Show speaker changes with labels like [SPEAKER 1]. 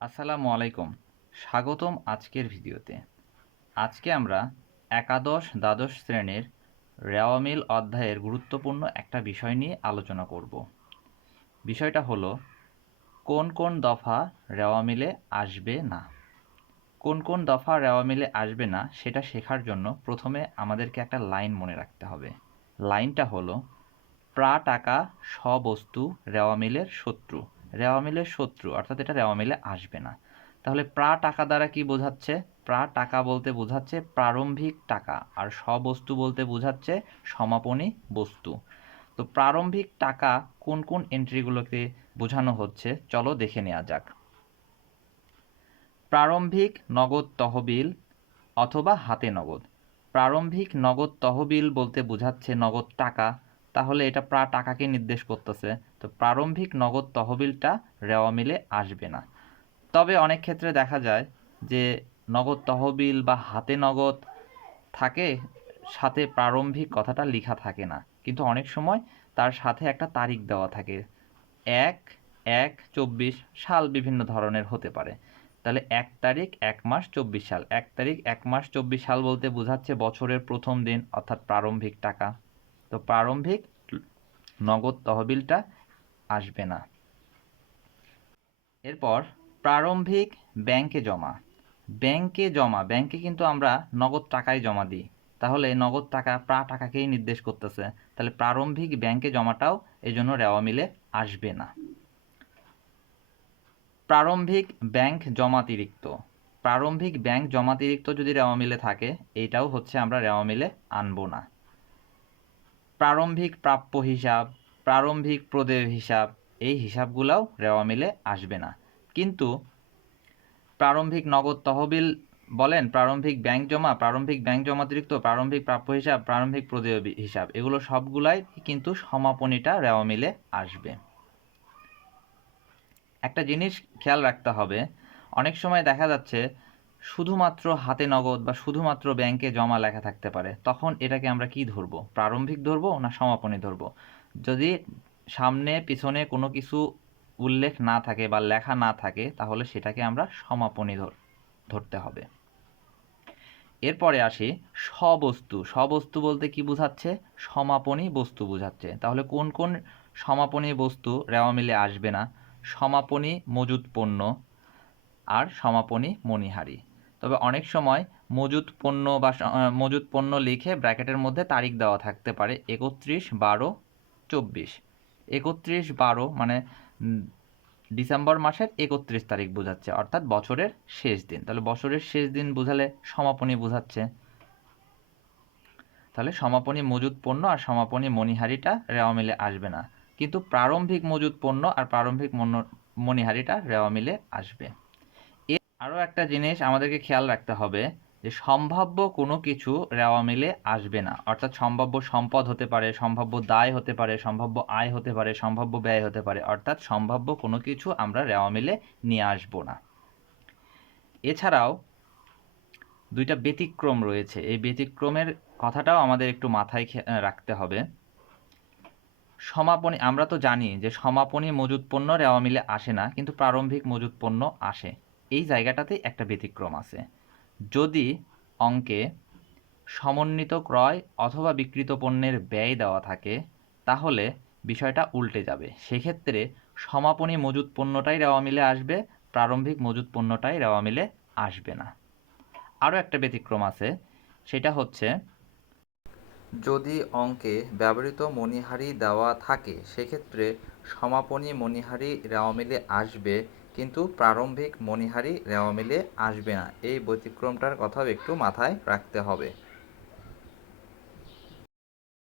[SPEAKER 1] আসসালামু আলাইকুম। স্বাগতম আজকের ভিডিওতে। আজকে আমরা একাদশ দ্বাদশ শ্রেণির রেওয়ামিল অধ্যায়ের গুরুত্বপূর্ণ একটা বিষয় নিয়ে আলোচনা করব। বিষয়টা হলো, কোন কোন দফা রেওয়ামিলে আসবে না? কোন কোন দফা রেওয়ামিলে আসবে না সেটা শেখার জন্য প্রথমে আমাদেরকে একটা লাইন মনে রাখতে হবে। লাইনটা হলো প্রা টাকা সবস্তু রেওয়ামিলের শত্রু। রেওয়ামিলের শত্রু, অর্থাৎ এটা রেওয়ামিলে আসবে না। তাহলে প্রা টাকা দ্বারা কি বোঝাচ্ছে? প্রা টাকা বলতে বোঝাচ্ছে প্রারম্ভিক টাকা, আর সবস্তু বলতে বোঝাচ্ছে সমাপনী বস্তু। তো প্রারম্ভিক টাকা কোন কোন এন্ট্রিগুলোকে বোঝানো হচ্ছে? চলো দেখে নেওয়া যাক। প্রারম্ভিক নগদ তহবিল অথবা হাতে নগদ। প্রারম্ভিক নগদ তহবিল বলতে বোঝাচ্ছে নগদ টাকা তাহলে এটা প্রা টাকাকে নির্দেশ করতেছে। তো প্রারম্ভিক নগদ তহবিলটা রেওয়া মিলে আসবে না। তবে অনেক ক্ষেত্রে দেখা যায় যে নগদ তহবিল বা হাতে নগদ থাকে, সাথে প্রারম্ভিক কথাটা লেখা থাকে না। কিন্তু অনেক সময় তার সাথে একটা তারিখ দেওয়া থাকে। এক এক, চব্বিশ সাল বিভিন্ন ধরনের হতে পারে। তাহলে এক তারিখ, এক মাস, চব্বিশ সাল। এক তারিখ, এক মাস, চব্বিশ সাল বলতে বোঝাচ্ছে বছরের প্রথম দিন, অর্থাৎ প্রারম্ভিক টাকা। তো প্রারম্ভিক নগদ তহবিলটা আসবে না। এরপর প্রারম্ভিক ব্যাংকে জমা। ব্যাংকে জমা, ব্যাংকে কিন্তু আমরা নগদ টাকায় জমা দিই। তাহলে নগদ টাকা প্রা টাকাকেই নির্দেশ করতেছে। তাহলে প্রারম্ভিক ব্যাংকে জমাটাও এই জন্য রেওয়া মিলে আসবে না। প্রারম্ভিক ব্যাংক জমাতিরিক্ত। প্রারম্ভিক ব্যাংক জমাতিরিক্ত যদি রেওয়া মিলে থাকে, এইটাও হচ্ছে আমরা রেওয়া মিলে আনব না। প্রারম্ভিক প্রাপ্য হিসাব, প্রারম্ভিক প্রদেয় হিসাব, এই হিসাবগুলোও রেওয়া মিলে আসবে না। কিন্তু প্রারম্ভিক নগদ তহবিল বলেন, প্রারম্ভিক ব্যাংক জমা, প্রারম্ভিক ব্যাংক জমা জমাতিরিক্ত, প্রারম্ভিক প্রাপ্য হিসাব, প্রারম্ভিক প্রদেয় হিসাব, এগুলো সবগুলাই কিন্তু সমাপনীটা রেওয়া মিলে আসবে। একটা জিনিস খেয়াল রাখতে হবে, অনেক সময় দেখা যাচ্ছে শুধুমাত্র হাতে নগদ বা শুধুমাত্র ব্যাংকে জমা লেখা থাকতে পারে, তখন এটাকে আমরা কি ধরবো? প্রারম্ভিক ধরবো না সমাপনী ধরবো? যদি সামনে, পিছনে কোনো কিছু উল্লেখ না থাকে বা লেখা না থাকে, তাহলে সেটাকে আমরা সমাপনী ধরতে হবে। এরপরে আসি, সবস্তু। সবস্তু বলতে কি বোঝাচ্ছে? সমাপনী বস্তু বোঝাচ্ছে। তাহলে কোন কোন সমাপনী বস্তু রেওয়া মিলে আসবে না? সমাপনী মজুদ পণ্য আর সমাপনী মণিহারি। তবে অনেক সময় মজুদ পণ্য বা মজুদ পণ্য লিখে ব্র্যাকেটের মধ্যে তারিখ দেওয়া থাকতে পারে, একত্রিশ বারো চব্বিশ। একত্রিশ বারো মানে ডিসেম্বর মাসের একত্রিশ তারিখ বোঝাচ্ছে, অর্থাৎ বছরের শেষ দিন। তাহলে বছরের শেষ দিন বোঝালে সমাপনী বোঝাচ্ছে। তাহলে সমাপনী মজুদ পণ্য আর সমাপনী মণিহারিটা রেওয়া মিলে আসবে না। কিন্তু প্রারম্ভিক মজুদ পণ্য আর প্রারম্ভিক মণিহারিটা রেওয়া মিলে আসবে। আরও একটা জিনিস আমাদেরকে খেয়াল রাখতে হবে যে সম্ভাব্য কোনো কিছু রেওয়া মিলে আসবে না। অর্থাৎ সম্ভাব্য সম্পদ হতে পারে, সম্ভাব্য দায় হতে পারে, সম্ভাব্য আয় হতে পারে, সম্ভাব্য ব্যয় হতে পারে। অর্থাৎ সম্ভাব্য কোনো কিছু আমরা রেওয়া মিলে নিয়ে আসব না। এছাড়াও দুইটা ব্যতিক্রম রয়েছে। এই ব্যতিক্রমের কথাটাও আমাদের একটু মাথায় রাখতে হবে। সমাপনী, আমরা তো জানি যে সমাপনী মজুদ পণ্য রেওয়া মিলে আসে না, কিন্তু প্রারম্ভিক মজুদ পণ্য আসে। এই জায়গাটাতে একটা ব্যতিক্রম আছে। যদি অঙ্কে সমন্বিত ক্রয় অথবা বিকৃত পণ্যের ব্যয় দেওয়া থাকে, তাহলে বিষয়টা উল্টে যাবে। সেক্ষেত্রে সমাপনী মজুদ পণ্যটাই রেওয়া মিলে আসবে, প্রারম্ভিক মজুদ পণ্যটাই রেওয়া মিলে আসবে না। আরও একটা ব্যতিক্রম আছে, সেটা হচ্ছে যদি অঙ্কে ব্যবহৃত মণিহারি দেওয়া থাকে, সেক্ষেত্রে সমাপনী মণিহারি রেওয়া মিলে আসবে কিন্তু প্রারম্ভিক মণিহারি রেওয়া মিলে আসবে না। এই ব্যতিক্রমটার কথাও একটু মাথায় রাখতে হবে।